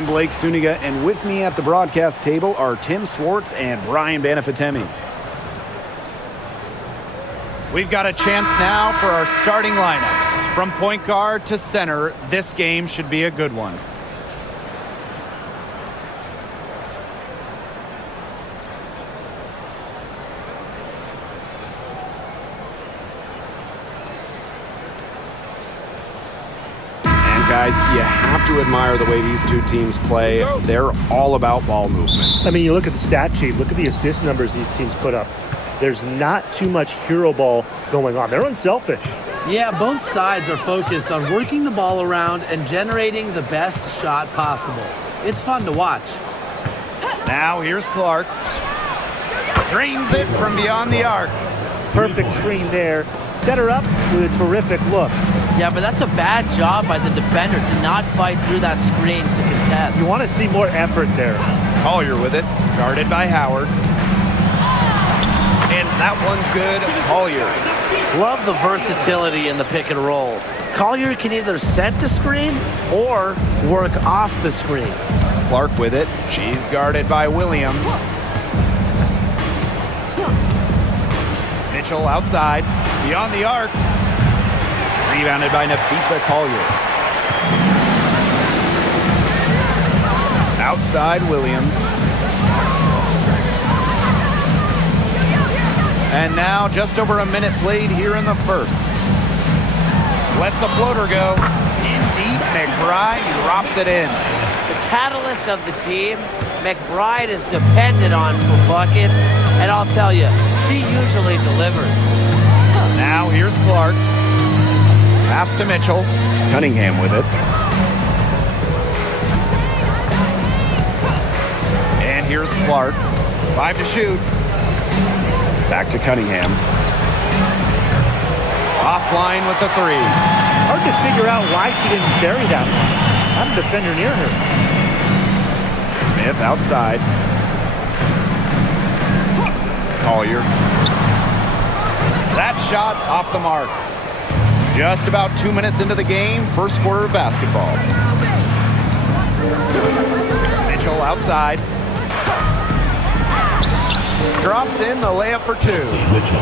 I'm Blake Suniga, and with me at the broadcast table are Tim Swartz and Brian Banafatemi. We've got a chance now for our starting lineups. From point guard to center, this game should be a good one. Guys, you have to admire the way these two teams play. They're all about ball movement. I mean, you look at the stat sheet, look at the assist numbers these teams put up. There's not too much hero ball going on. They're unselfish. Yeah, both sides are focused on working the ball around and generating the best shot possible. It's fun to watch. Now here's Clark. Drains it from beyond the arc. Perfect screen there. Set her up with a terrific look. Yeah, but that's a bad job by the defender to not fight through that screen to contest. You want to see more effort there. Collier with it, guarded by Howard. And that one's good, Collier. Love the versatility in the pick and roll. Collier can either set the screen or work off the screen. Clark with it. She's guarded by Williams. Mitchell outside, beyond the arc. Rebounded by Nafisa Collier. Outside Williams. And now just over a minute played here in the first. Lets the floater go. In deep, McBride drops it in. The catalyst of the team, McBride is depended on for buckets, and I'll tell you, she usually delivers. Now here's Clark. Pass to Mitchell. Cunningham with it. And here's Clark. 5 to shoot. Back to Cunningham. Offline with the 3. Hard to figure out why she didn't bury that one. Not a defender near her. Smith outside. Collier. That shot off the mark. Just about 2 minutes into the game, first quarter of basketball. Mitchell outside. Drops in the layup for 2.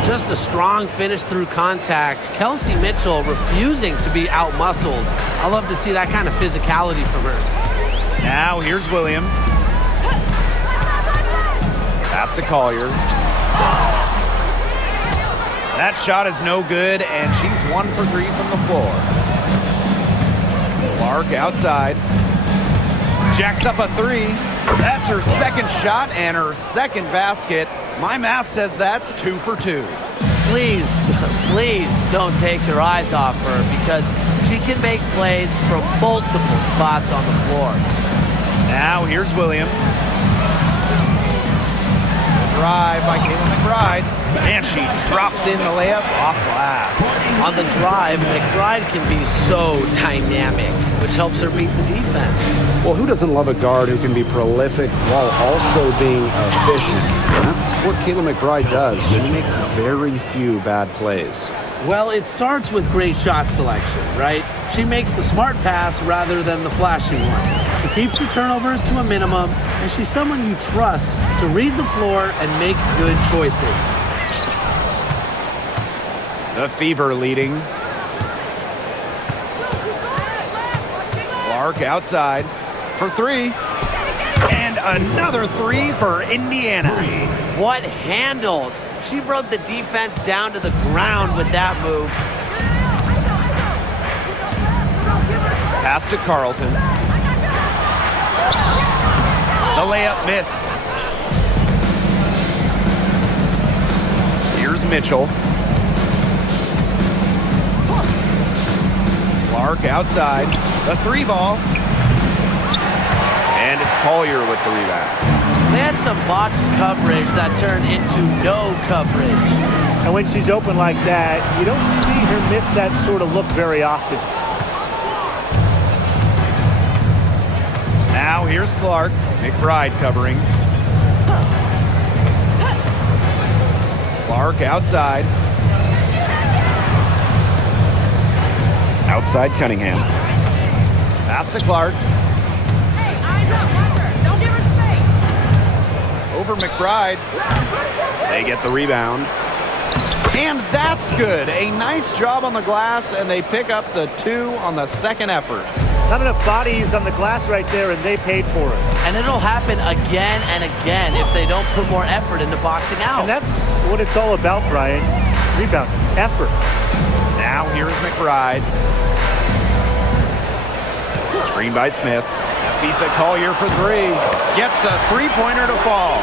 Just a strong finish through contact. Kelsey Mitchell refusing to be out-muscled. I love to see that kind of physicality from her. Now here's Williams. Pass to Collier. That shot is no good, and she's 1 for 3 from the floor. Clark outside. Jacks up a 3. That's her second shot and her second basket. My math says that's 2 for 2. Please don't take your eyes off her, because she can make plays from multiple spots on the floor. Now here's Williams. Drive by Caitlin McBride, and she drops in the layup off glass. On the drive, McBride can be so dynamic, which helps her beat the defense. Well, who doesn't love a guard who can be prolific while also being efficient? That's what Caitlin McBride does. She makes very few bad plays. Well, it starts with great shot selection, right? She makes the smart pass rather than the flashy one. She keeps the turnovers to a minimum, and she's someone you trust to read the floor and make good choices. The Fever leading. Clark outside for 3. And another 3 for Indiana. What handles! She broke the defense down to the ground with that move. Pass to Carlton. The layup missed. Here's Mitchell. Clark outside. The 3 ball. And it's Collier with the rebound. They had some botched coverage that turned into no coverage. And when she's open like that, you don't see her miss that sort of look very often. Now here's Clark. McBride covering. Clark outside. Outside Cunningham. Pass to Clark. over McBride. They get the rebound. And that's good. A nice job on the glass, and they pick up the 2 on the second effort. Not enough bodies on the glass right there, and they paid for it. And it'll happen again and again if they don't put more effort into boxing out. And that's what it's all about, Brian. Rebound, effort. Now here's McBride. Screen by Smith. Fisa Collier for 3. Gets a three-pointer to fall.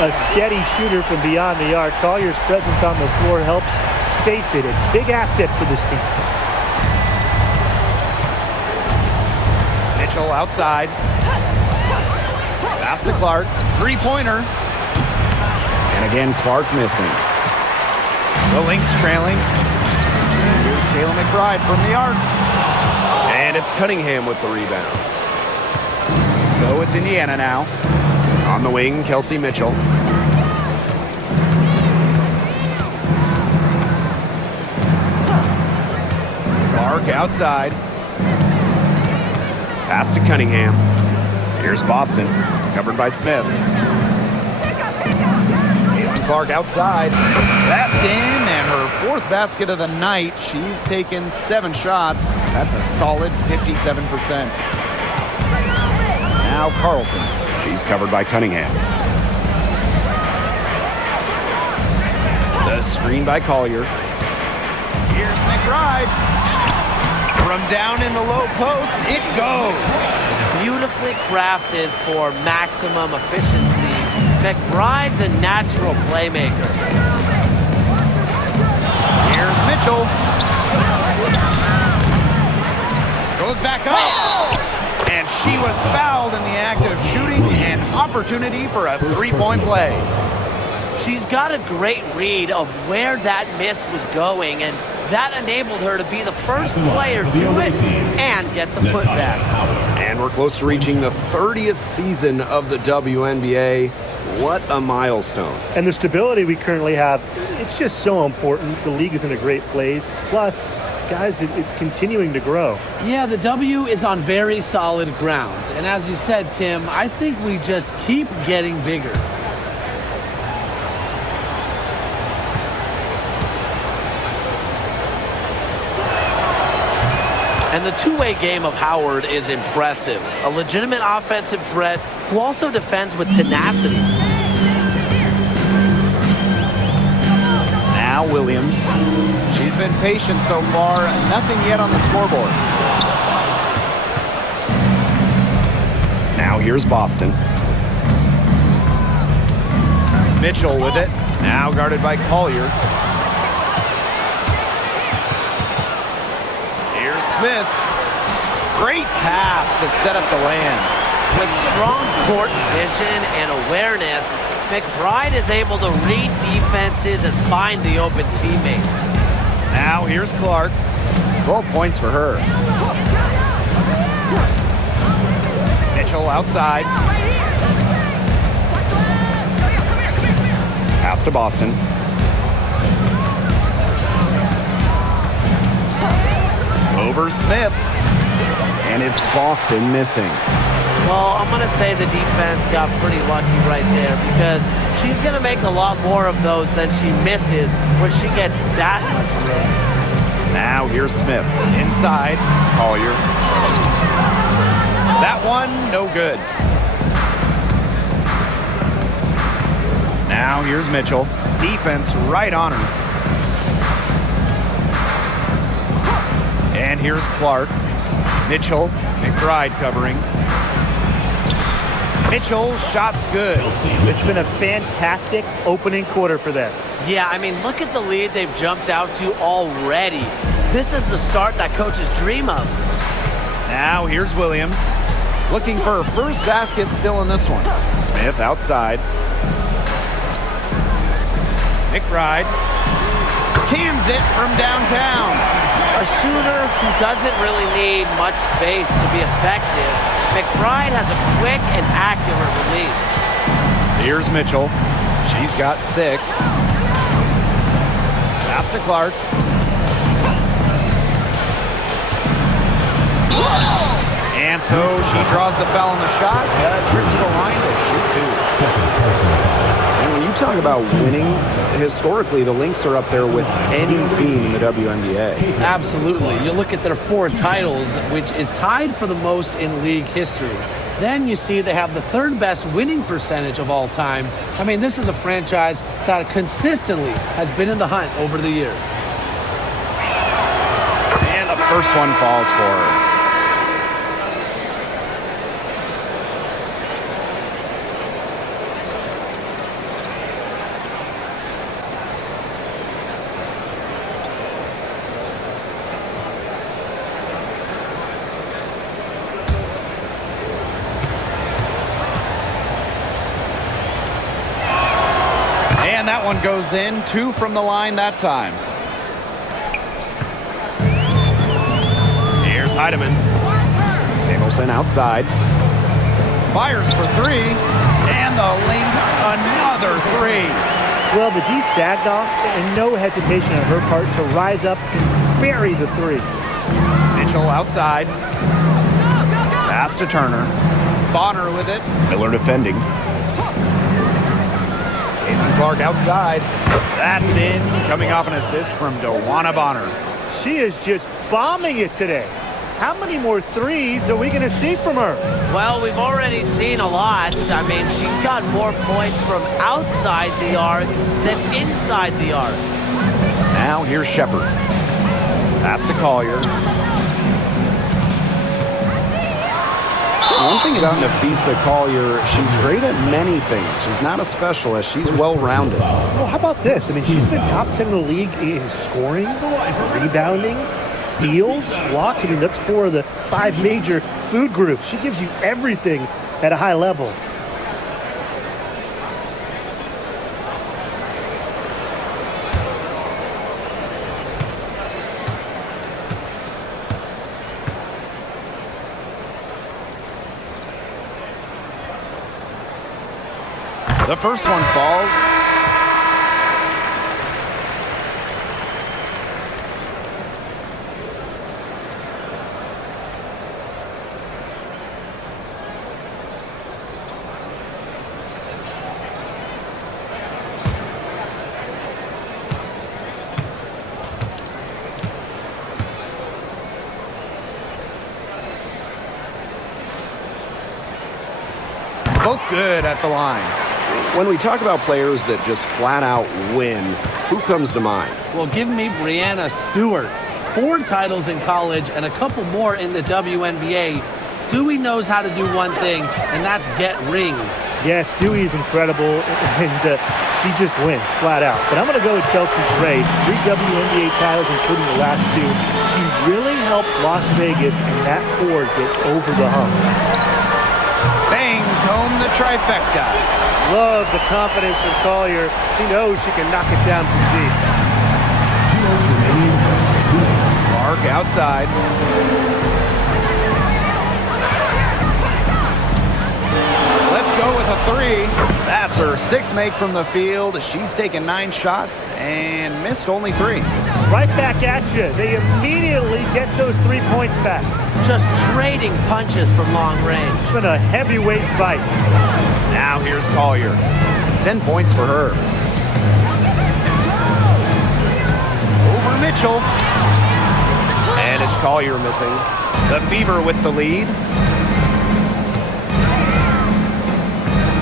A steady shooter from beyond the arc. Collier's presence on the floor helps space it. A big asset for this team. Mitchell outside. Pass to Clark. Three-pointer. And again, Clark missing. The Lynx trailing. And here's Kayla McBride from the arc. And it's Cunningham with the rebound. So it's Indiana now. On the wing, Kelsey Mitchell. Clark outside. Pass to Cunningham. Here's Boston, covered by Smith. Caitlin Clark outside. That's in, and her 4th basket of the night. She's taken 7 shots. That's a solid 57%. Now Carlton. She's covered by Cunningham. The screen by Collier. Here's McBride. From down in the low post, it goes. Beautifully crafted for maximum efficiency. McBride's a natural playmaker. Here's Mitchell. Goes back up. And she was fouled in the act of shooting, an opportunity for a 3-point play. She's got a great read of where that miss was going, and that enabled her to be the first player to it and get the putback. And we're close to reaching the 30th season of the WNBA. What a milestone. And the stability we currently have, it's just so important. The league is in a great place. Plus, guys, it's continuing to grow. Yeah, the W is on very solid ground. And as you said, Tim, I think we just keep getting bigger. And the two-way game of Howard is impressive. A legitimate offensive threat who also defends with tenacity. Now Williams. She's been patient so far. Nothing yet on the scoreboard. Now here's Boston. Mitchell with it. Now guarded by Collier. Here's Smith. Great pass to set up the land. With strong court vision and awareness, McBride is able to read defenses and find the open teammate. Now here's Clark. 12 points for her. Mitchell outside. Pass to Boston. Over Smith. And it's Boston missing. Well, I'm going to say the defense got pretty lucky right there because she's going to make a lot more of those than she misses when she gets that much room. Now here's Smith. Inside. Collier. That one, no good. Now here's Mitchell. Defense right on her. And here's Clark. Mitchell. McBride covering. Mitchell, shots good. It's been a fantastic opening quarter for them. Yeah, I mean, look at the lead they've jumped out to already. This is the start that coaches dream of. Now here's Williams. Looking for her first basket still in this one. Smith outside. McBride cans it from downtown. A shooter who doesn't really need much space to be effective, McBride has a quick and accurate release. Here's Mitchell. She's got 6. Pass to Clark. And so she draws the foul on the shot. Trip to the line to shoot 2. talk about winning, historically, the Lynx are up there with any team in the WNBA. Absolutely. You look at their 4 titles, which is tied for the most in league history. Then you see they have the 3rd best winning percentage of all time. I mean, this is a franchise that consistently has been in the hunt over the years. And the first one falls for her. And that one goes in. 2 from the line that time. Here's Heidemann. Samuelson outside. Fires for 3. And the Lynx another 3. Well, the D sagged off, and no hesitation on her part to rise up and bury the 3. Mitchell outside. Pass to Turner. Bonner with it. Miller defending. Clark outside. That's in. Coming off an assist from Dewana Bonner. She is just bombing it today. How many more 3s are we going to see from her? Well, we've already seen a lot. I mean, she's got more points from outside the arc than inside the arc. Now here's Shepard. Pass to Collier. One thing about Nafisa Collier, she's great at many things. She's not a specialist. She's well-rounded. Well, how about this? I mean, she's been top 10 in the league in scoring, rebounding, steals, blocks. I mean, that's 4 of the 5 major food groups. She gives you everything at a high level. The first one falls. Both good at the line. When we talk about players that just flat out win, who comes to mind? Well, give me Breanna Stewart. 4 titles in college and a couple more in the WNBA. Stewie knows how to do one thing, and that's get rings. Yeah, Stewie is incredible, and she just wins flat out. But I'm going to go with Chelsea Gray. 3 WNBA titles, including the last 2. She really helped Las Vegas and that core get over the hump. Bangs home the trifecta. Love the confidence from Collier. She knows she can knock it down from deep. Clark outside. Let's go with a 3. That's her 6th make from the field. She's taken 9 shots and missed only 3. Right back at you. They immediately get those 3 points back. Just trading punches from long range. It's been a heavyweight fight. Now here's Collier. 10 points for her. Over Mitchell. And it's Collier missing. The Fever with the lead.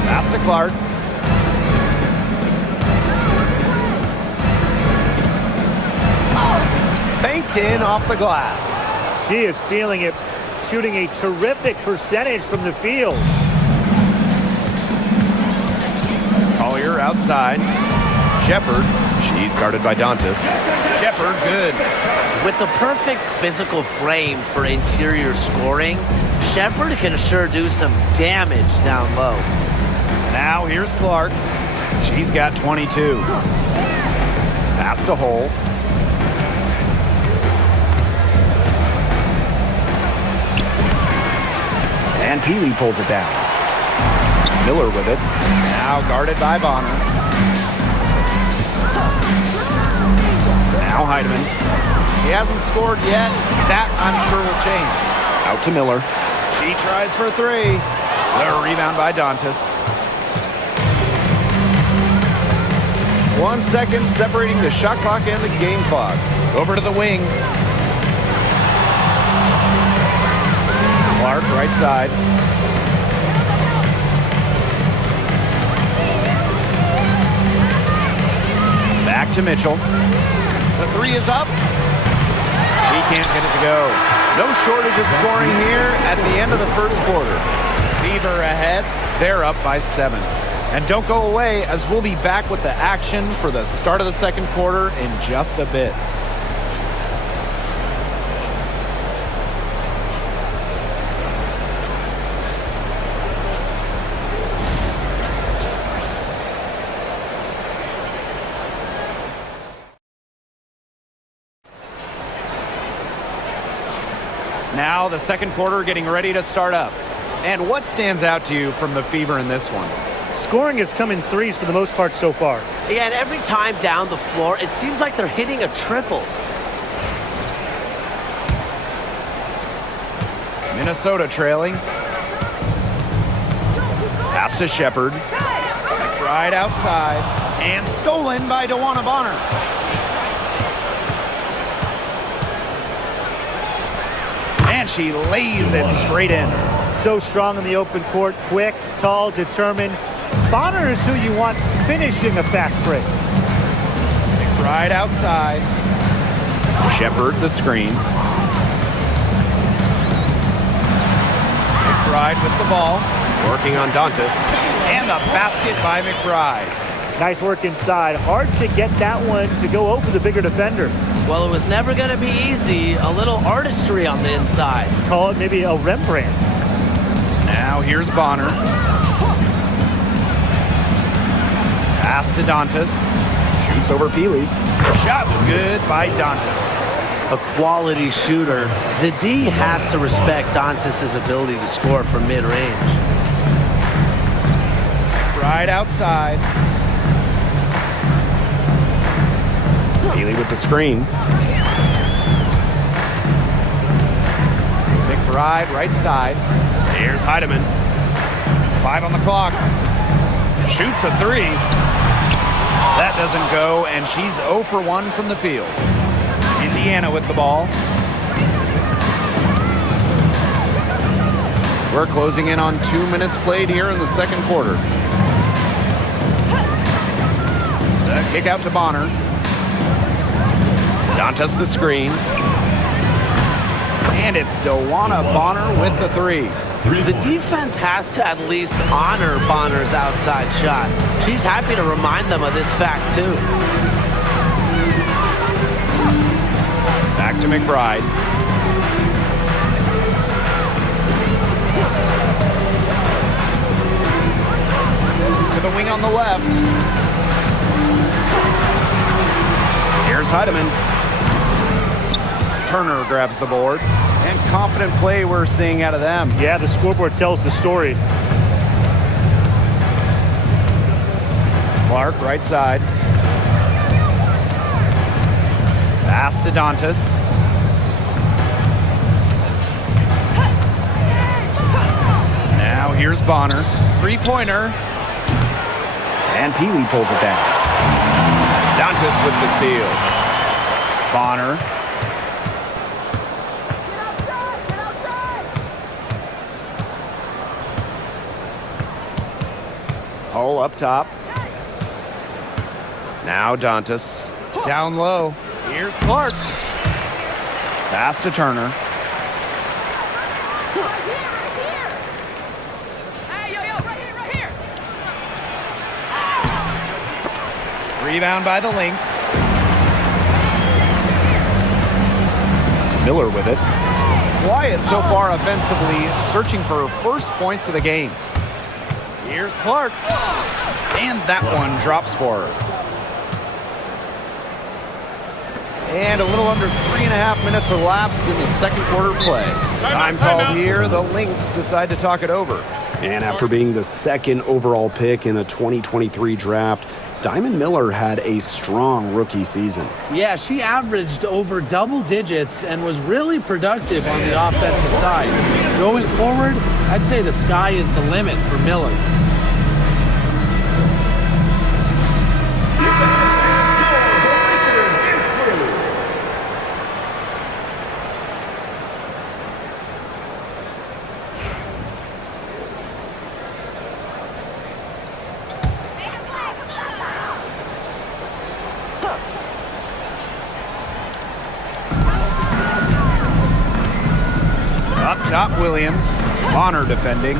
Pass to Clark. Banked in off the glass. She is feeling it, shooting a terrific percentage from the field. Collier outside. Shepard. She's guarded by Dantas. Shepard, good. With the perfect physical frame for interior scoring, Shepard can sure do some damage down low. Now here's Clark. She's got 22. Pass to Hole. And Peely pulls it down. Miller with it. Now guarded by Bonner. Now Heidemann. He hasn't scored yet. That, I'm sure, will change. Out to Miller. She tries for 3. The rebound by Dantas. 1 second separating the shot clock and the game clock. Over to the wing. Clark, right side. Back to Mitchell. The three is up. He can't get it to go. No shortage of scoring here at the end of the first quarter. Fever ahead. They're up by 7. And don't go away, as we'll be back with the action for the start of the second quarter in just a bit. Now the second quarter getting ready to start up. And what stands out to you from the Fever in this one? Scoring has come in threes for the most part so far. Yeah, and every time down the floor, it seems like they're hitting a triple. Minnesota trailing. Pass to Shepard. McBride outside. And stolen by DeWanna Bonner. And she lays it straight in. So strong in the open court, quick, tall, determined. Bonner is who you want finishing a fast break. McBride outside. Shepard the screen. McBride with the ball. Working on Dantas. And the basket by McBride. Nice work inside. Hard to get that one to go over the bigger defender. Well, it was never going to be easy. A little artistry on the inside. Call it maybe a Rembrandt. Now here's Bonner. Pass to Dantas. Shoots over Peely. Shot's good by Dantas. A quality shooter. The D has to respect Dantas' ability to score from mid-range. Right outside. Peely with the screen. McBride right side. Here's Heidemann. 5 on the clock. Shoots a 3. That doesn't go, and she's 0 for 1 from the field. Indiana with the ball. We're closing in on 2 minutes played here in the second quarter. The kick out to Bonner. Dantas the screen. And it's DeWanna Bonner with the 3. The defense has to at least honor Bonner's outside shot. She's happy to remind them of this fact, too. Back to McBride. To the wing on the left. Here's Heidemann. Turner grabs the board. And confident play we're seeing out of them. Yeah, the scoreboard tells the story. Clark, right side. Pass to Dantas. Now here's Bonner. 3-pointer. And Peely pulls it down. Dantas with the steal. Bonner. Hole up top. Now Dantas. Down low. Here's Clark. Pass to Turner. Rebound by the Lynx. Miller with it. Quiet so far offensively, searching for her first points of the game. Here's Clark. And that one drops for her. And a little under 3.5 minutes elapsed in the second quarter play. Time called here. The Lynx decide to talk it over. And after being the second overall pick in a 2023 draft, Diamond Miller had a strong rookie season. Yeah, she averaged over double digits and was really productive on the offensive side. Going forward, I'd say the sky is the limit for Miller. top, Williams. Bonner defending.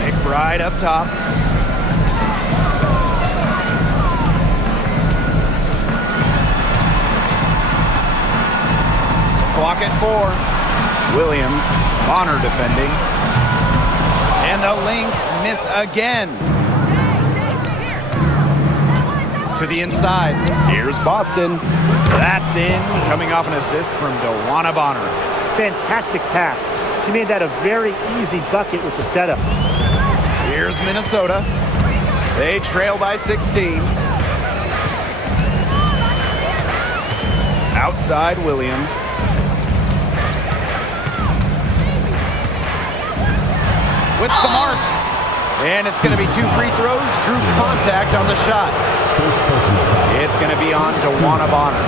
McBride up top. Clock at 4. Williams. Bonner defending. And the Lynx miss again. To the inside. Here's Boston. That's in. Coming off an assist from Dewana Bonner. Fantastic pass. She made that a very easy bucket with the setup. Here's Minnesota. They trail by 16. Outside Williams. With some arc. And it's going to be 2 free throws. Drew contact on the shot. It's going to be on Dewana Bonner.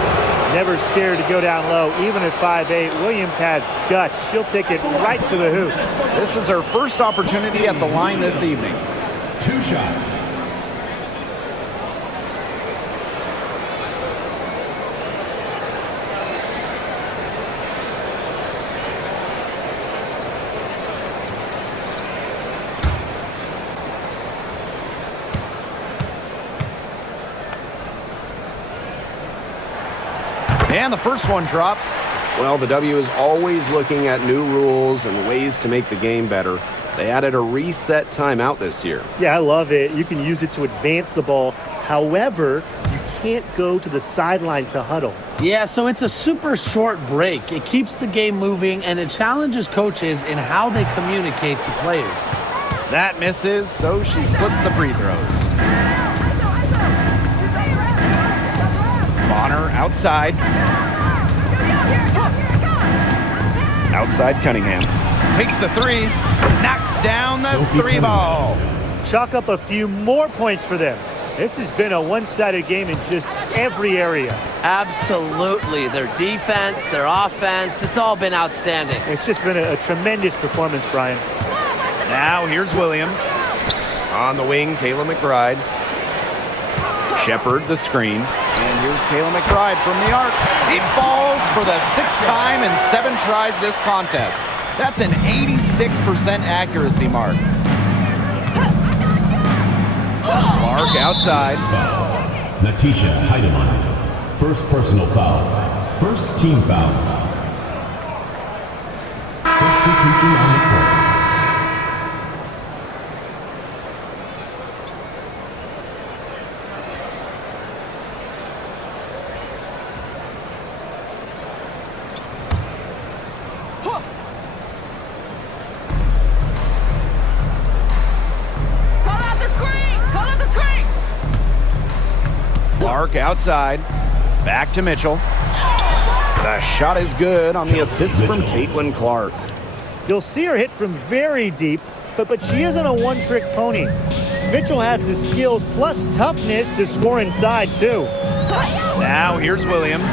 Never scared to go down low, even at 5'8". Williams has guts. She'll take it right to the hoop. This is her first opportunity at the line this evening. 2 shots. And the first one drops. Well, the W is always looking at new rules and ways to make the game better. They added a reset timeout this year. Yeah, I love it. You can use it to advance the ball. However, you can't go to the sideline to huddle. Yeah, so it's a super short break. It keeps the game moving, and it challenges coaches in how they communicate to players. That misses, so she splits the free throws. Bonner outside. Outside Cunningham. Takes the 3. Knocks down the 3 ball. Chalk up a few more points for them. This has been a one-sided game in just every area. Absolutely. Their defense, their offense, it's all been outstanding. It's just been a tremendous performance, Brian. Now here's Williams. On the wing, Kayla McBride. Shepard the screen. And here's Kayla McBride from the arc. It falls for the 6th time in 7 tries this contest. That's an 86% accuracy mark. Clark outside. Natisha Heidemann. First personal foul. First team foul. Substitution on the court. Clark outside. Back to Mitchell. The shot is good on the assist from CaitlinClark. You'll see her hit from very deep, but she isn't a one-trick pony. Mitchell has the skills plus toughness to score inside, too. Now here's Williams.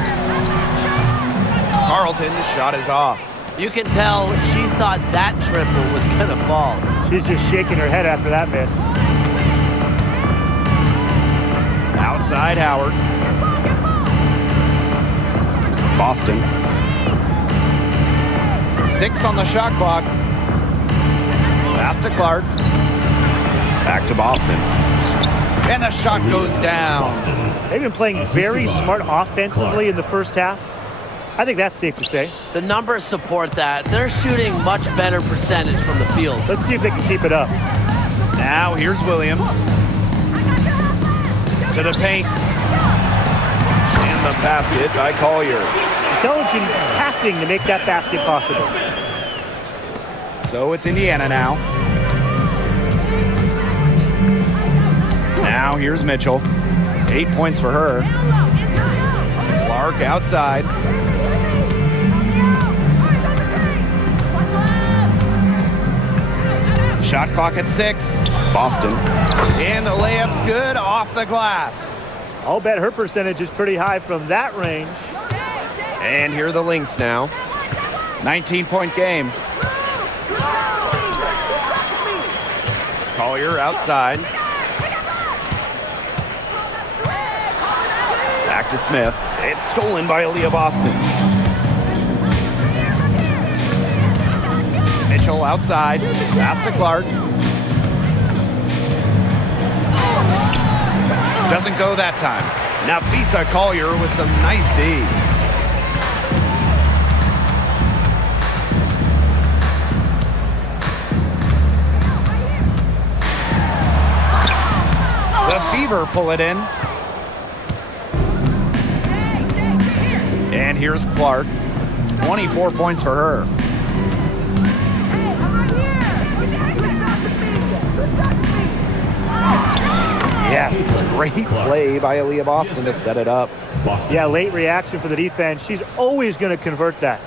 Carlton, the shot is off. You can tell she thought that triple was going to fall. She's just shaking her head after that miss. Outside Howard. Boston. 6 on the shot clock. Pass to Clark. Back to Boston. And the shot goes down. They've been playing very smart offensively in the first half. I think that's safe to say. The numbers support that. They're shooting much better percentage from the field. Let's see if they can keep it up. Now here's Williams. To the paint. And the basket by Collier. Intelligent passing to make that basket possible. So it's Indiana now. Now here's Mitchell. 8 points for her. Clark outside. Shot clock at 6. Boston. And the layup's good off the glass. I'll bet her percentage is pretty high from that range. And here are the Lynx now. 19-point game. Collier outside. Back to Smith. It's stolen by Aaliyah Boston. Mitchell outside. Pass to Clark. Doesn't go that time. Now Fisa Collier with some nice D. The Fever pull it in. And here's Clark. 24 points for her. Yes, great play by Aaliyah Boston to set it up. Boston. Yeah, late reaction for the defense. She's always going to convert that.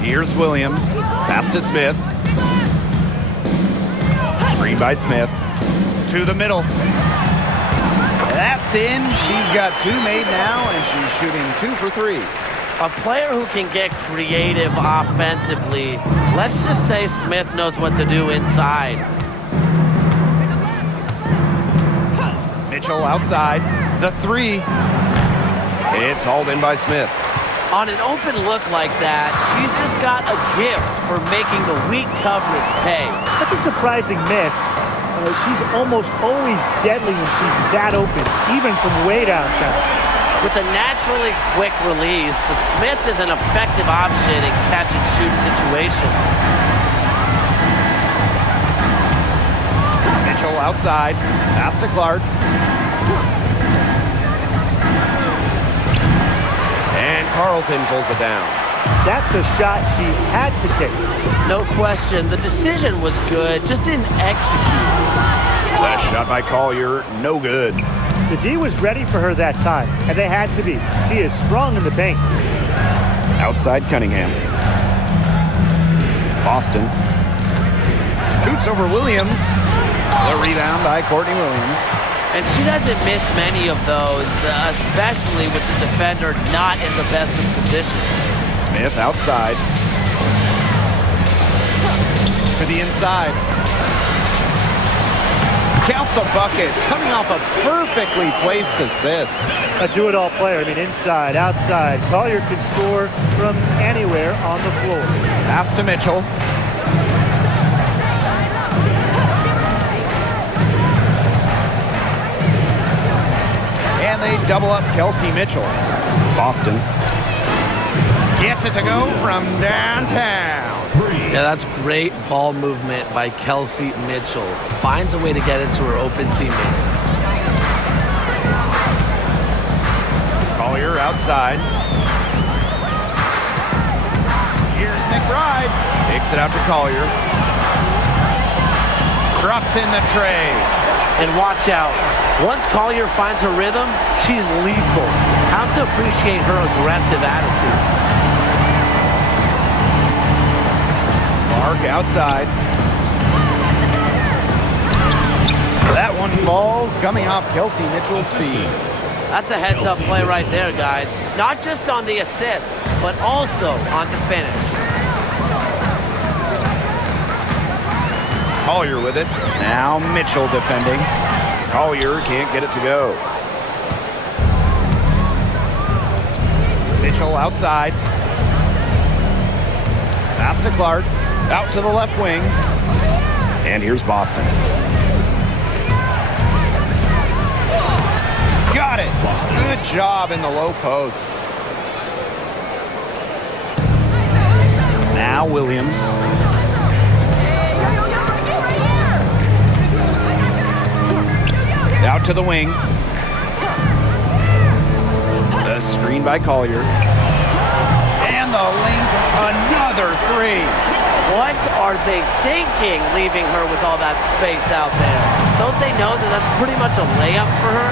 Here's Williams. Pass to Smith. Screen by Smith. To the middle. That's in. She's got 2 made now, and she's shooting 2 for 3. A player who can get creative offensively. Let's just say Smith knows what to do inside. Mitchell outside. The 3. It's hauled in by Smith. On an open look like that, she's just got a gift for making the weak coverage pay. That's a surprising miss. She's almost always deadly when she's that open, even from way downtown. With a naturally quick release, Smith is an effective option in catch-and-shoot situations. Mitchell outside. Pass to Clark. And Carlton pulls it down. That's a shot she had to take. No question, the decision was good, just didn't execute. That shot by Collier, no good. The D was ready for her that time, and they had to be. She is strong in the paint. Outside Cunningham. Boston. Shoots over Williams. The rebound by Courtney Williams. And she doesn't miss many of those, especially with the defender not in the best of positions. Smith outside. To the inside. Count the bucket. Coming off a perfectly placed assist. A do-it-all player. I mean, inside, outside. Collier can score from anywhere on the floor. Pass to Mitchell. And they double up Kelsey Mitchell. Boston gets it to go from downtown. Yeah, that's great ball movement by Kelsey Mitchell. Finds a way to get it to her open teammate. Collier outside. Here's McBride. Takes it out to Collier. Drops in the tray. And watch out. Once Collier finds her rhythm, she's lethal. Have to appreciate her aggressive attitude. Clark outside. That one falls, coming off Kelsey Mitchell's feet. That's a heads-up play right there, guys. Not just on the assist, but also on the finish. Collier with it. Now Mitchell defending. Collier can't get it to go. Mitchell outside. Pass to Clark. Out to the left wing. And here's Boston. Got it. Boston. Good job in the low post. Now Williams. Out to the wing. The screen by Collier. And the Lynx, another 3. What are they thinking, leaving her with all that space out there? Don't they know that that's pretty much a layup for her?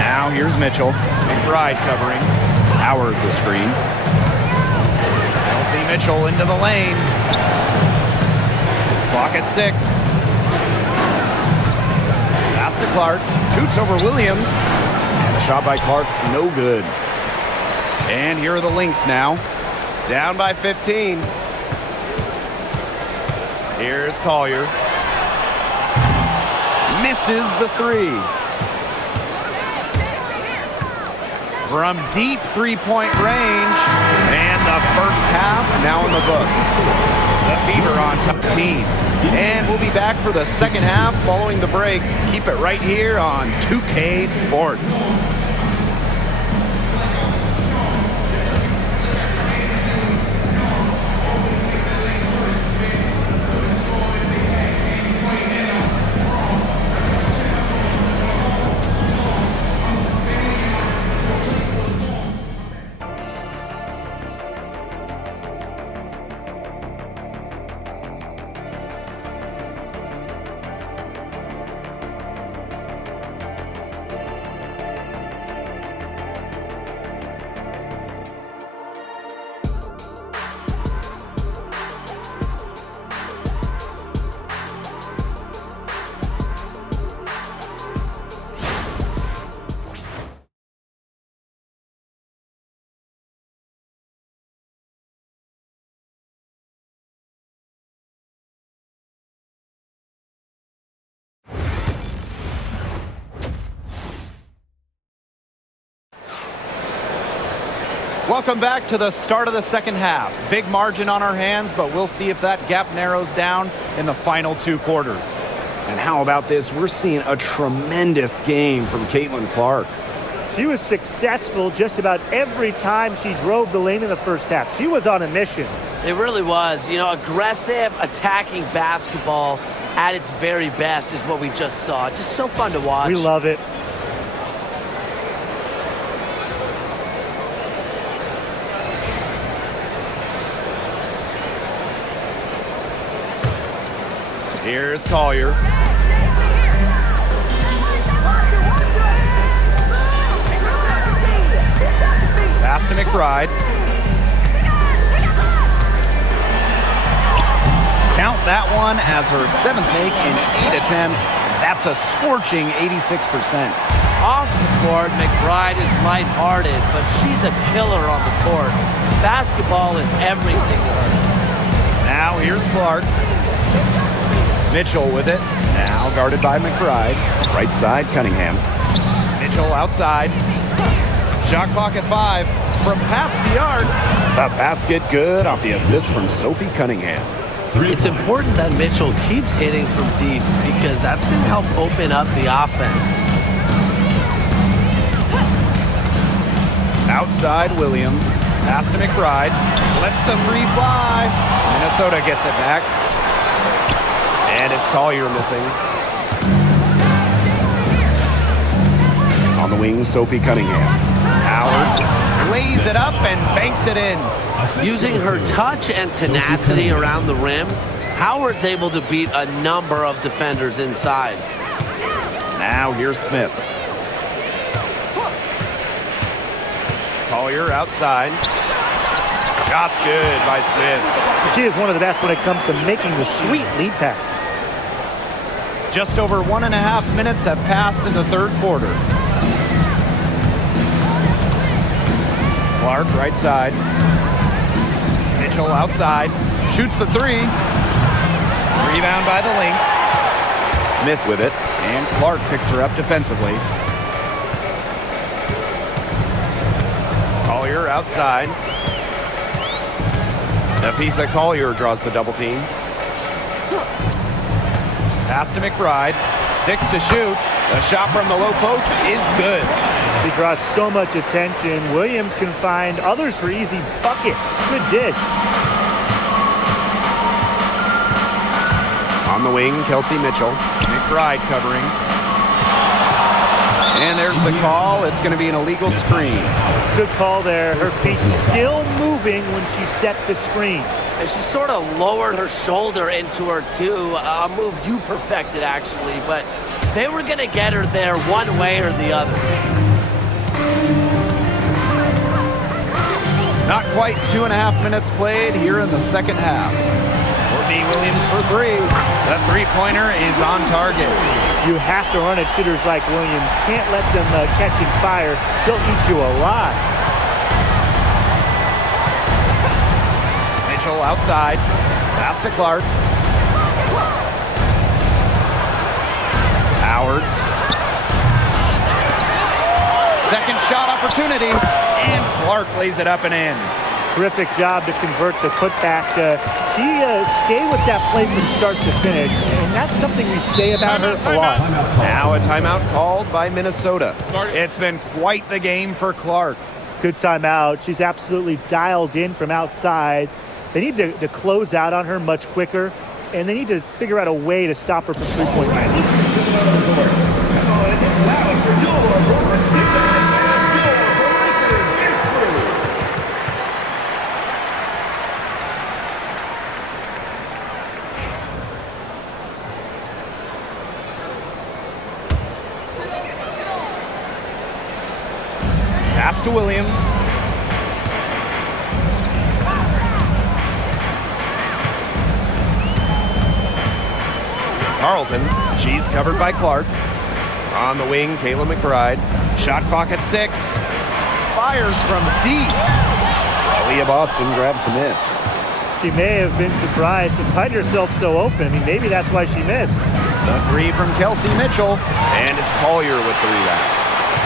Now here's Mitchell. McBride covering. Howard the screen. Kelsey Mitchell into the lane. Clock at 6. Pass to Clark. Shoots over Williams. And the shot by Clark, no good. And here are the Lynx now. Down by 15. Here's Collier. Misses the 3. from deep three-point range. And the first half now in the books. The Fever on top team. And we'll be back for the second half following the break. Keep it right here on 2K Sports. Welcome back to the start of the second half. Big margin on our hands, but we'll see if that gap narrows down in the final two quarters. And how about this? We're seeing a tremendous game from Caitlin-Clark. She was successful just about every time she drove the lane in the first half. She was on a mission. It really was. You know, aggressive, attacking basketball at its very best is what we just saw. Just so fun to watch. We love it. Here's Collier. Pass to McBride. Count that one as her 7th make in 8 attempts. That's a scorching 86%. Off the court, McBride is lighthearted, but she's a killer on the court. Basketball is everything to her. Now here's Clark. Mitchell with it. Now guarded by McBride. Right side, Cunningham. Mitchell outside. Shot clock at 5. From past the arc. The basket good off the assist from Sophie Cunningham. It's important that Mitchell keeps hitting from deep because that's going to help open up the offense. Outside Williams. Pass to McBride. Lets the 3 fly. Minnesota gets it back. And it's Collier missing. On the wing, Sophie Cunningham. Howard lays it up and banks it in. Using her touch and tenacity around the rim, Howard's able to beat a number of defenders inside. Now here's Smith. Collier outside. Shot's good by Smith. She is one of the best when it comes to making the sweet lead pass. Just over 1.5 minutes have passed in the third quarter. Clark right side. Mitchell outside. Shoots the 3. Rebound by the Lynx. Smith with it. And Clark picks her up defensively. Collier outside. Nafisa Collier draws the double team. Pass to McBride. 6 to shoot. The shot from the low post is good. She draws so much attention. Williams can find others for easy buckets. Good dish. On the wing, Kelsey Mitchell. McBride covering. And there's the call. It's going to be an illegal screen. Good call there. Her feet still moving when she set the screen. And she sort of lowered her shoulder into her, too. A move you perfected, actually. But they were going to get her there one way or the other. Not quite 2.5 minutes played here in the second half. Courtney Williams for 3. The three-pointer is on target. You have to run at shooters like Williams. Can't let them catching fire. They'll eat you alive. Mitchell outside. Pass to Clark. Howard. Second shot opportunity, and Clark lays it up and in. Terrific job to convert the putback. She stayed with that play from start to finish, and that's something we say about her a lot. Now a timeout called by Minnesota. It's been quite the game for Clark. Good timeout. She's absolutely dialed in from outside. They need to close out on her much quicker, and they need to figure out a way to stop her from three-point range. Pass to Williams. Carlton, she's covered by Clark. On the wing, Kayla McBride. Shot clock at 6. Fires from deep. Aaliyah Boston grabs the miss. She may have been surprised to find herself so open. I mean, maybe that's why she missed. The 3 from Kelsey Mitchell. And it's Collier with the rebound.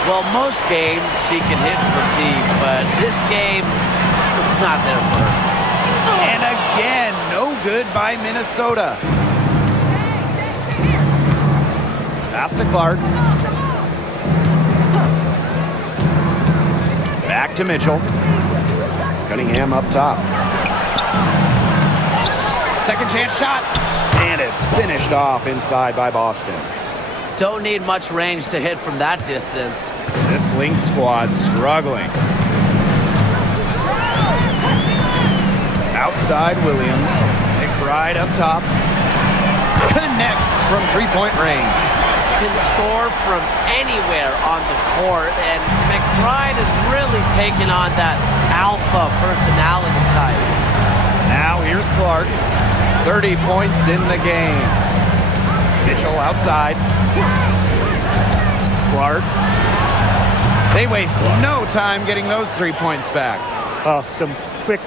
Well, most games she can hit from deep, but this game, it's not there for her. And again, no good by Minnesota. Pass to Clark. Back to Mitchell. Cunningham up top. Second chance shot. And it's finished off inside by Boston. Don't need much range to hit from that distance. This Lynx squad struggling. Outside Williams. McBride up top. Connects from three-point range. Can score from anywhere on the court, and McBride has really taken on that alpha personality type. Now here's Clark. 30 points in the game. Mitchell outside. Clark. They waste no time getting those 3 points back. Oh, some quick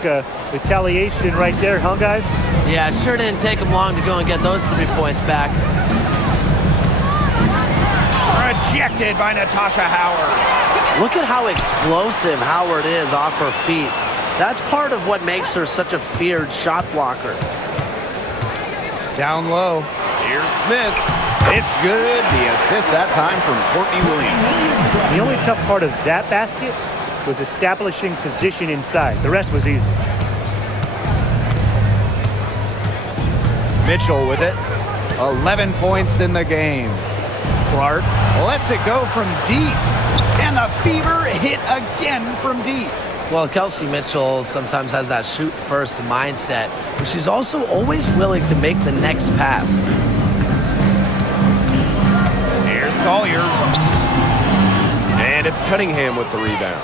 retaliation right there, huh, guys? Yeah, it sure didn't take him long to go and get those 3 points back. Rejected by Natasha Howard. Look at how explosive Howard is off her feet. That's part of what makes her such a feared shot blocker. Down low. Here's Smith. It's good. The assist that time from Courtney Williams. The only tough part of that basket was establishing position inside. The rest was easy. Mitchell with it. 11 points in the game. Clark lets it go from deep. And the fever hit again from deep. Well, Kelsey Mitchell sometimes has that shoot-first mindset, but she's also always willing to make the next pass. Here's Collier. And it's Cunningham with the rebound.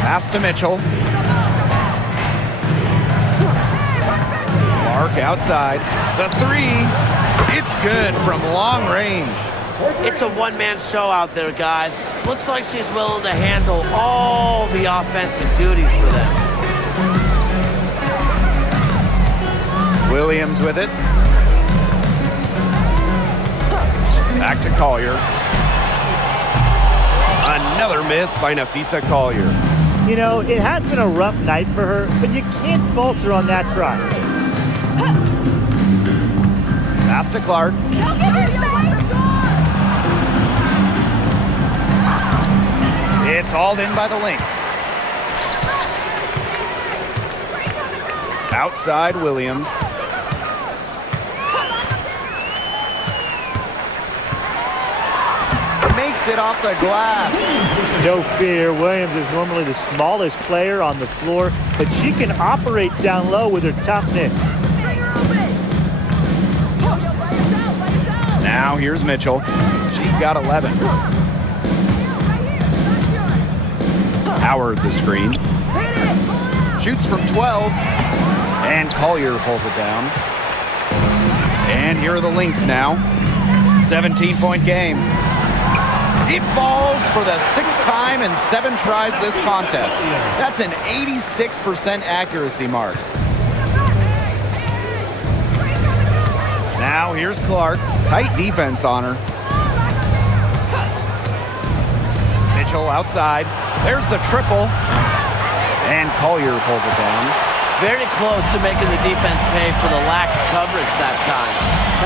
Pass to Mitchell. Clark outside. The 3. It's good from long range. It's a one-man show out there, guys. Looks like she's willing to handle all the offensive duties for them. Williams with it. Back to Collier. Another miss by Nafisa Collier. You know, it has been a rough night for her, but you can't falter on that try. Pass to Clark. It's hauled in by the Lynx. Outside Williams. Makes it off the glass. No fear, Williams is normally the smallest player on the floor, but she can operate down low with her toughness. Now here's Mitchell. She's got 11. Howard the screen. Shoots from 12. And Collier pulls it down. And here are the Lynx now. 17-point game. It falls for the 6th time in 7 tries this contest. That's an 86% accuracy mark. Now here's Clark. Tight defense on her. Mitchell outside. There's the triple. And Collier pulls it down. Very close to making the defense pay for the lax coverage that time.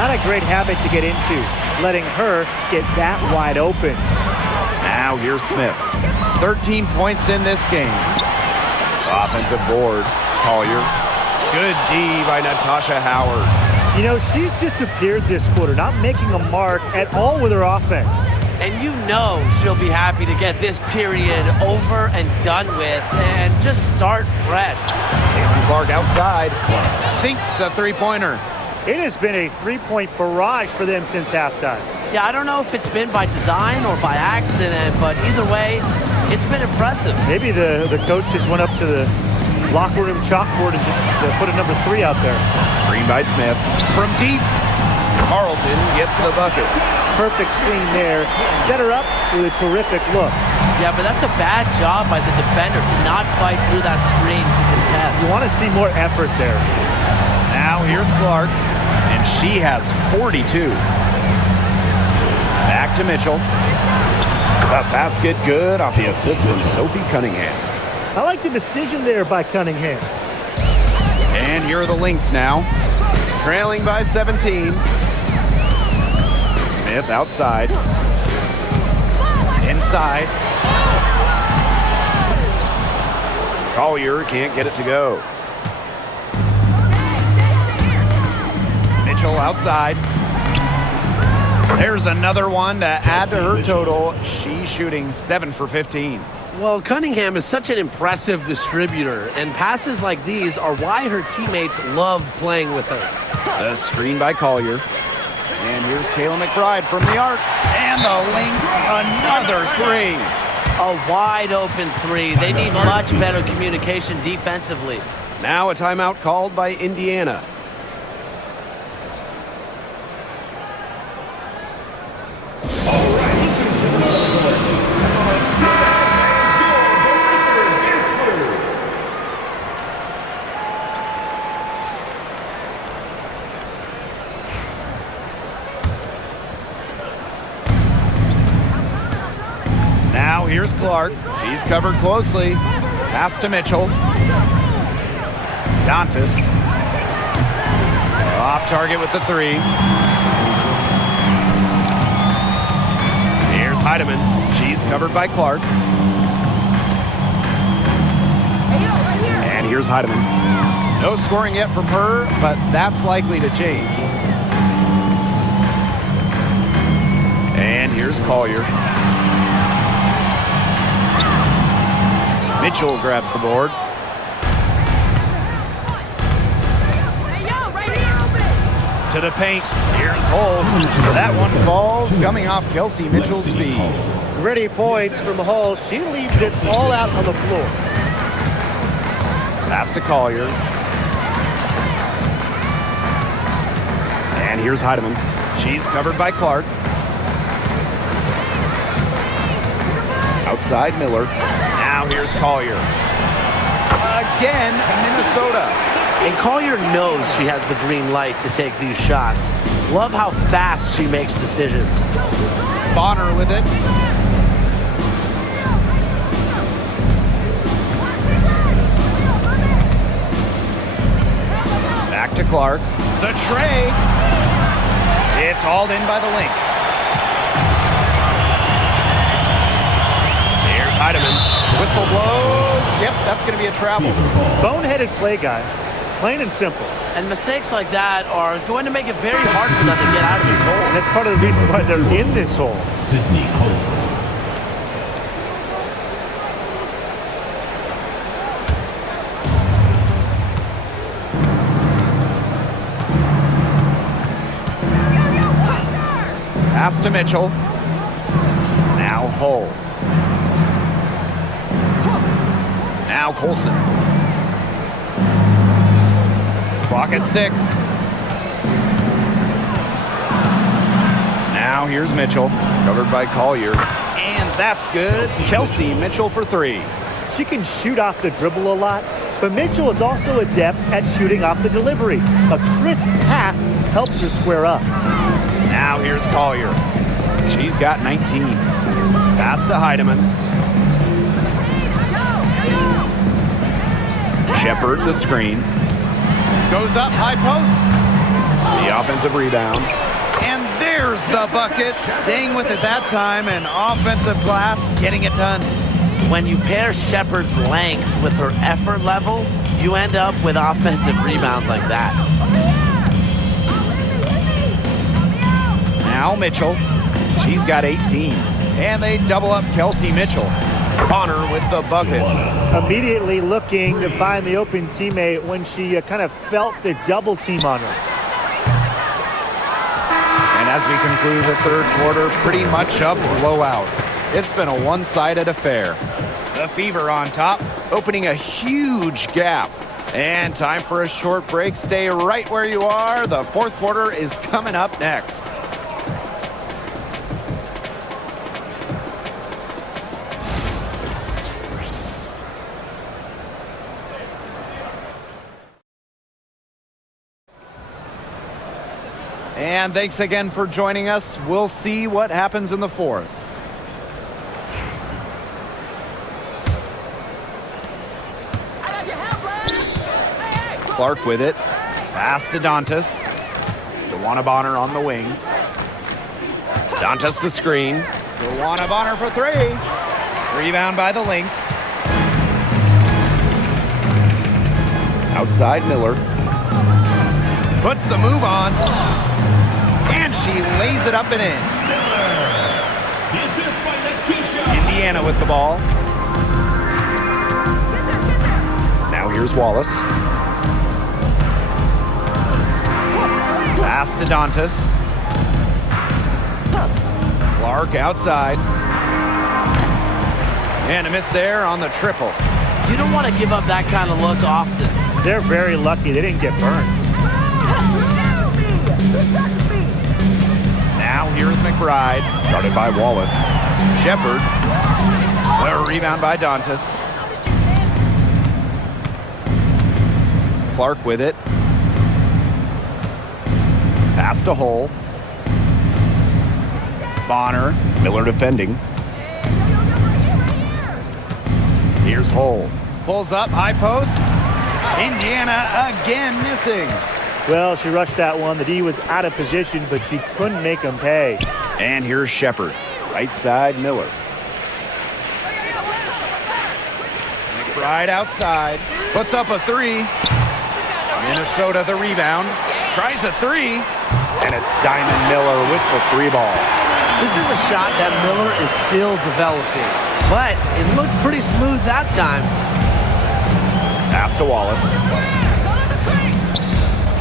Not a great habit to get into, letting her get that wide open. Now here's Smith. 13 points in this game. Offensive board. Collier. Good D by Natasha Howard. You know, she's disappeared this quarter, not making a mark at all with her offense. And you know she'll be happy to get this period over and done with and just start fresh. Caitlin Clark outside. Sinks the three-pointer. It has been a three-point barrage for them since halftime. Yeah, I don't know if it's been by design or by accident, but either way, it's been impressive. Maybe the coach just went up to the locker room chalkboard and just put a number 3 out there. Screen by Smith. From deep, Carlton gets the bucket. Perfect screen there. Set her up with a terrific look. Yeah, but that's a bad job by the defender to not fight through that screen to contest. You want to see more effort there. Now here's Clark, and she has 42. Back to Mitchell. The basket good off the assist from Sophie Cunningham. I like the decision there by Cunningham. And here are the Lynx now. Trailing by 17. Smith outside. Inside. Collier can't get it to go. Mitchell outside. There's another one to add to her total. She's shooting 7 for 15. Well, Cunningham is such an impressive distributor, and passes like these are why her teammates love playing with her. The screen by Collier. And here's Kayla McBride from the arc. And the Lynx, another three. A wide open three. They need much better communication defensively. Now a timeout called by Indiana. Now here's Clark. She's covered closely. Pass to Mitchell. Dantas. Off target with the three. Here's Heidemann. She's covered by Clark. And here's Heidemann. No scoring yet from her, but that's likely to change. And here's Collier. Mitchell grabs the board. To the paint. Here's Hull. That one falls, coming off Kelsey Mitchell's feet. Gritty points from Hull. She leaves it all out on the floor. Pass to Collier. And here's Heidemann. She's covered by Clark. Outside Miller. Now here's Collier. Again, Minnesota. And Collier knows she has the green light to take these shots. Love how fast she makes decisions. Bonner with it. Back to Clark. The tray. It's hauled in by the Lynx. Here's Heidemann. Whistle blows. Yep, that's going to be a travel. Boneheaded play, guys. Plain and simple. And mistakes like that are going to make it very hard for them to get out of this hole. And that's part of the reason why they're in this hole. Sydney Colson. Pass to Mitchell. Now Hull. Now Colson. Clock at 6. Now here's Mitchell, covered by Collier. And that's good. Kelsey Mitchell for 3. She can shoot off the dribble a lot, but Mitchell is also adept at shooting off the delivery. A crisp pass helps her square up. Now here's Collier. She's got 19. Pass to Heidemann. Shepard, the screen. Goes up, high post. The offensive rebound. And there's the bucket. Staying with it that time, and offensive glass getting it done. When you pair Shepard's length with her effort level, you end up with offensive rebounds like that. Now Mitchell. She's got 18. And they double up Kelsey Mitchell. Bonner with the bucket. Immediately looking to find the open teammate when she kind of felt the double team on her. And as we conclude the third quarter, pretty much a blowout. It's been a one-sided affair. The Fever on top, opening a huge gap. And time for a short break. Stay right where you are. The fourth quarter is coming up next. And thanks again for joining us. We'll see what happens in the fourth. Clark with it. Pass to Dantas. DeWanna Bonner on the wing. Dantas the screen. DeWanna Bonner for three. Rebound by the Lynx. Outside Miller. Puts the move on. And she lays it up and in. Indiana with the ball. Now here's Wallace. Pass to Dantas. Clark outside. And a miss there on the triple. You don't want to give up that kind of look often. They're very lucky they didn't get burned. Now here's McBride. Guarded by Wallace. Shepard. A rebound by Dantas. Clark with it. Pass to Hull. Bonner. Miller defending. Here's Hull. Pulls up, high post. Indiana again missing. Well, she rushed that one. The D was out of position, but she couldn't make them pay. And here's Shepard. Right side Miller. McBride outside. Puts up a three. Minnesota the rebound. Tries a three. And it's Diamond Miller with the three ball. This is a shot that Miller is still developing, but it looked pretty smooth that time. Pass to Wallace.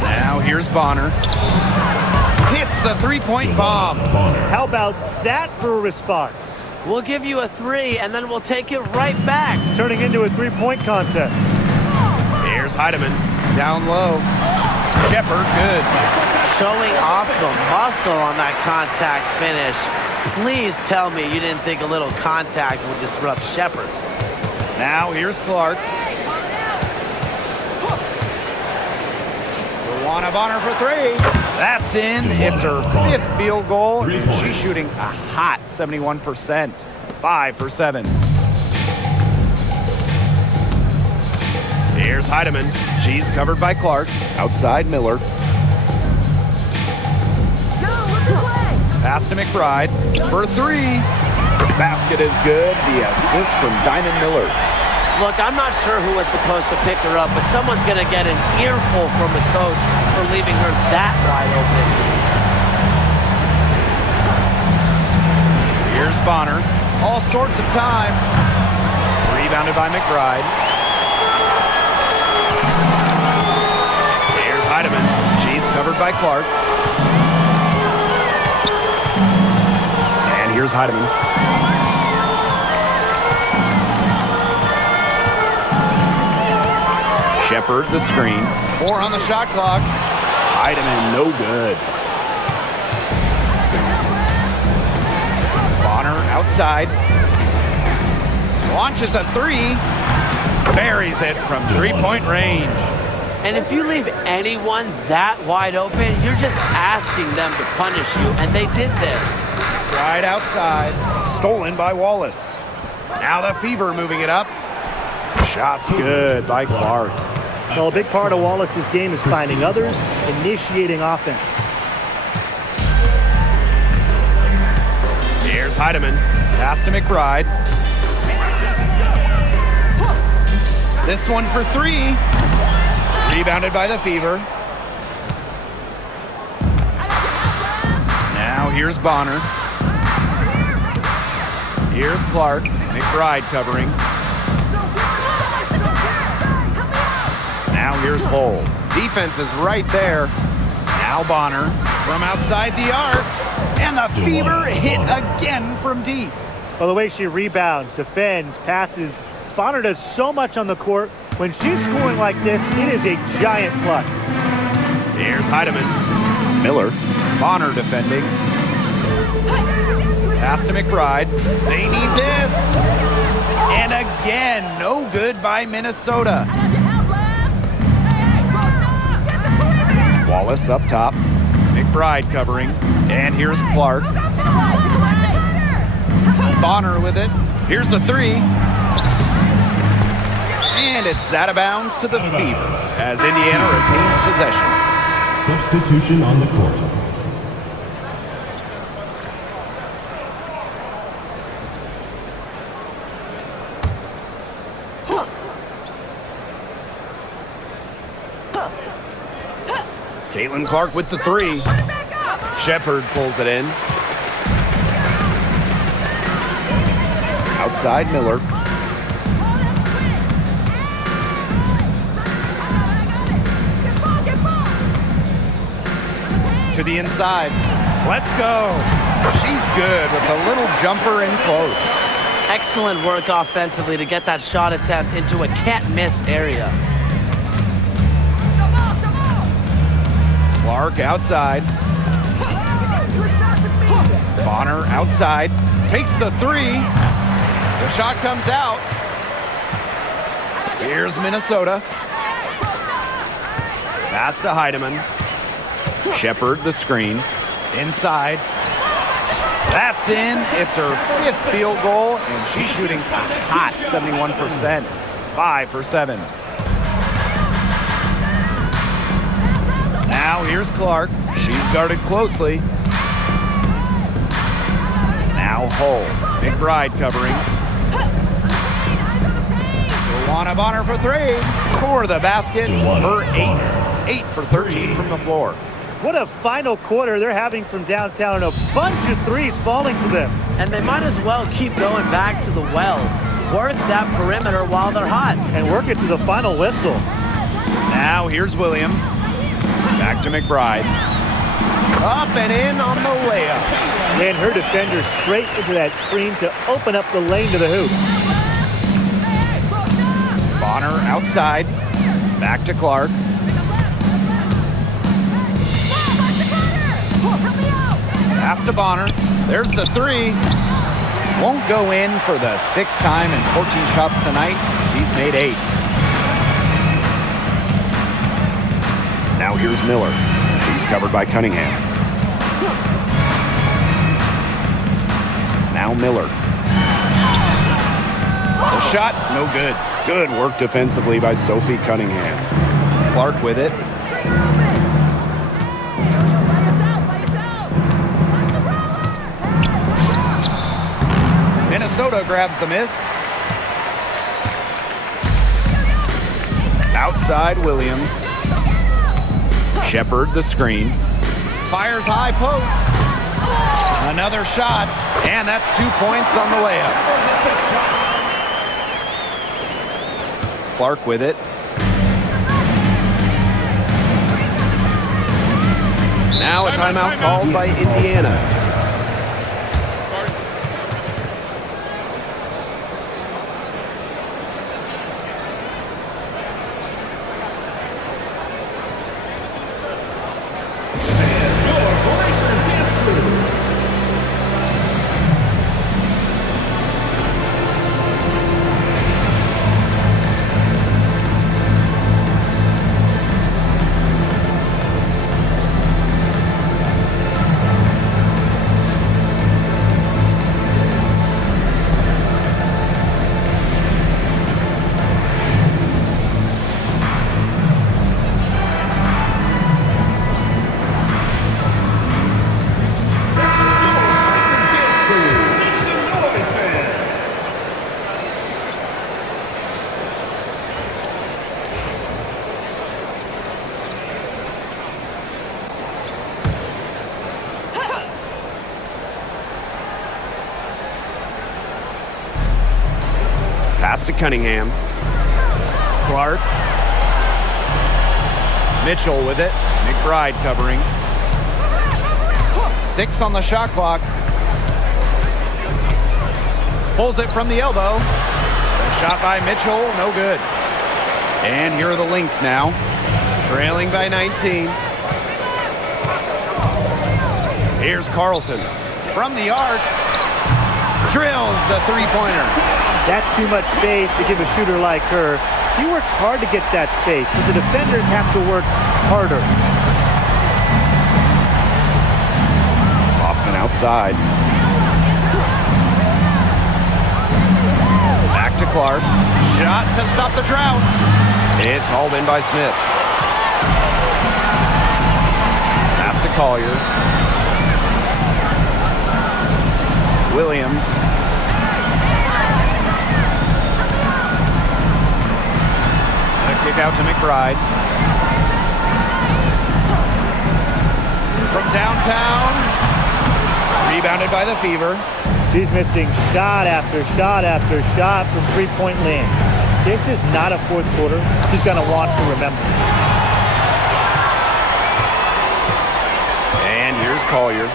Now here's Bonner. Hits the three-point bomb. How about that for a response? We'll give you a three, and then we'll take it right back. It's turning into a three-point contest. Here's Heidemann. Down low. Shepard, good. Showing off the muscle on that contact finish. Please tell me you didn't think a little contact would disrupt Shepard. Now here's Clark. DeWanna Bonner for three. That's in. It's her fifth field goal. She's shooting a hot 71%. 5 for 7. Here's Heidemann. She's covered by Clark. Outside Miller. Pass to McBride for three. Basket is good. The assist from Diamond Miller. Look, I'm not sure who was supposed to pick her up, but someone's going to get an earful from the coach for leaving her that wide open. Here's Bonner. All sorts of time. Rebounded by McBride. Here's Heidemann. She's covered by Clark. And here's Heidemann. Shepard, the screen. 4 on the shot clock. Heidemann, no good. Bonner outside. Launches a three. Buries it from three-point range. And if you leave anyone that wide open, you're just asking them to punish you, and they did there. Right outside. Stolen by Wallace. Now the Fever moving it up. Shot's good by Clark. Well, a big part of Wallace's game is finding others, initiating offense. Here's Heidemann. Pass to McBride. This one for three. Rebounded by the Fever. Now here's Bonner. Here's Clark. McBride covering. Now here's Hull. Defense is right there. Now Bonner from outside the arc. And the Fever hit again from deep. Well, the way she rebounds, defends, passes, Bonner does so much on the court. When she's scoring like this, it is a giant plus. Here's Heidemann. Miller. Bonner defending. Pass to McBride. They need this. And again, no good by Minnesota. Wallace up top. McBride covering. And here's Clark. Bonner with it. Here's the three. And it's out of bounds to the Fever as Indiana retains possession. Substitution on the court. Caitlin Clark with the three. Shepard pulls it in. Outside Miller. To the inside. Let's go. She's good with a little jumper in close. Excellent work offensively to get that shot attempt into a can't-miss area. Clark outside. Bonner outside. Takes the three. The shot comes out. Here's Minnesota. Pass to Heidemann. Shepard the screen. Inside. That's in. It's her fifth field goal, and she's shooting hot, 71%. 5 for 7. Now here's Clark. She's guarded closely. Now Hull. McBride covering. Luana Bonner for three. For the basket. Her 8 for 13 from the floor. What a final quarter they're having from downtown. A bunch of threes falling for them. And they might as well keep going back to the well. Work that perimeter while they're hot. And work it to the final whistle. Now here's Williams. Back to McBride. Up and in on the layup. And her defender straight into that screen to open up the lane to the hoop. Bonner outside. Back to Clark. Pass to Bonner. There's the three. Won't go in for the 6th time in 14 shots tonight. She's made 8. Now here's Miller. She's covered by Cunningham. Now Miller. The shot, no good. Good work defensively by Sophie Cunningham. Clark with it. Minnesota grabs the miss. Outside Williams. Shepard the screen. Fires high post. Another shot. And that's 2 points on the layup. Clark with it. Now a timeout called by Indiana. Pass to Cunningham. Clark. Mitchell with it. McBride covering. 6 on the shot clock. Pulls it from the elbow. A shot by Mitchell, no good. And here are the Lynx now, trailing by 19. Here's Carlton from the arc. Drills the three-pointer. That's too much space to give a shooter like her. She works hard to get that space, but the defenders have to work harder. Boston outside. Back to Clark. Shot to stop the drought. It's hauled in by Smith. Pass to Collier. Williams. Kick out to McBride. From downtown. Rebounded by the Fever. She's missing shot after shot after shot from three-point land. This is not a fourth quarter she's going to want to remember. And here's Collier.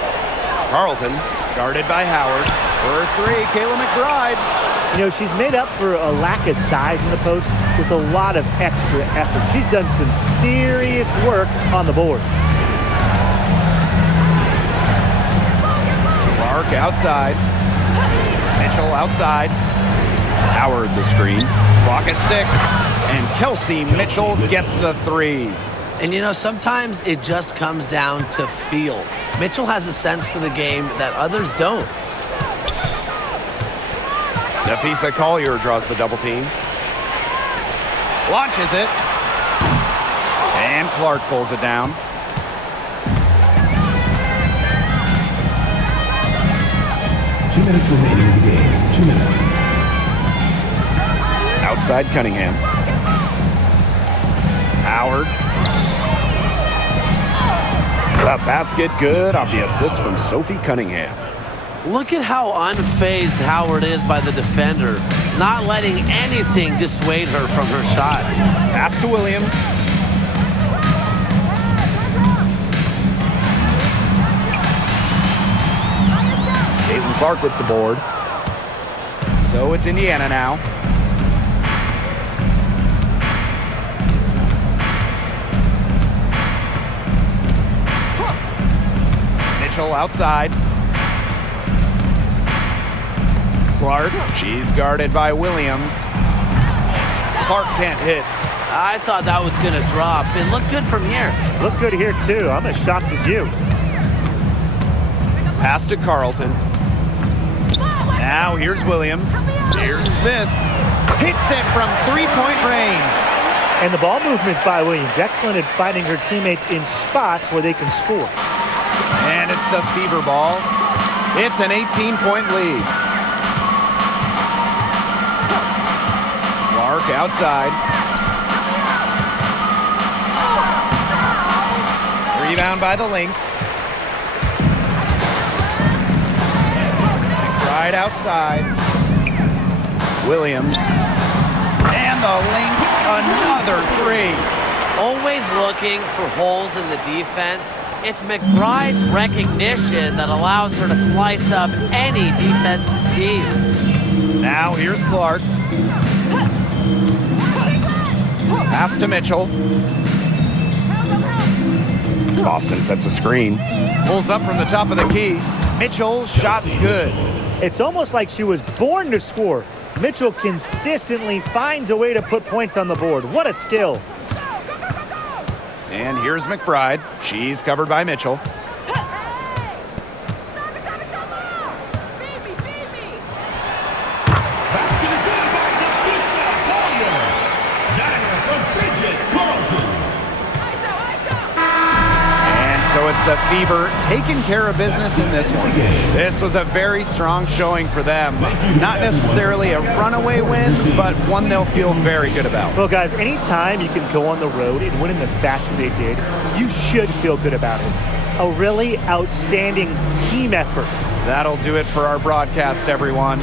Carlton, guarded by Howard. For 3, Kayla McBride. You know, she's made up for a lack of size in the post with a lot of extra effort. She's done some serious work on the boards. Clark outside. Mitchell outside. Howard the screen. Clock at 6. And Kelsey Mitchell gets the 3. And you know, sometimes it just comes down to feel. Mitchell has a sense for the game that others don't. Nafisa Collier draws the double team. Launches it. And Clark pulls it down. Two minutes remaining in the game. 2 minutes. Outside Cunningham. Howard. The basket good off the assist from Sophie Cunningham. Look at how unfazed Howard is by the defender, not letting anything dissuade her from her shot. Pass to Williams. Caitlin Clark with the board. So it's Indiana now. Mitchell outside. Clark, she's guarded by Williams. Clark can't hit. I thought that was going to drop. It looked good from here. Look good here, too. I'm as shocked as you. Pass to Carlton. Now here's Williams. Here's Smith. Hits it from three-point range. And the ball movement by Williams. Excellent at finding her teammates in spots where they can score. And it's the Fever ball. It's an 18-point lead. Clark outside. Rebound by the Lynx. Right outside. Williams. And the Lynx, another 3. Always looking for holes in the defense. It's McBride's recognition that allows her to slice up any defensive scheme. Now here's Clark. Pass to Mitchell. Boston sets a screen. Pulls up from the top of the key. Mitchell, shot's good. It's almost like she was born to score. Mitchell consistently finds a way to put points on the board. What a skill. And here's McBride. She's covered by Mitchell. So it's the Fever taking care of business in this one. This was a very strong showing for them. Not necessarily a runaway win, but one they'll feel very good about. Well, guys, anytime you can go on the road and win in the fashion they did, you should feel good about it. A really outstanding team effort. That'll do it for our broadcast, everyone.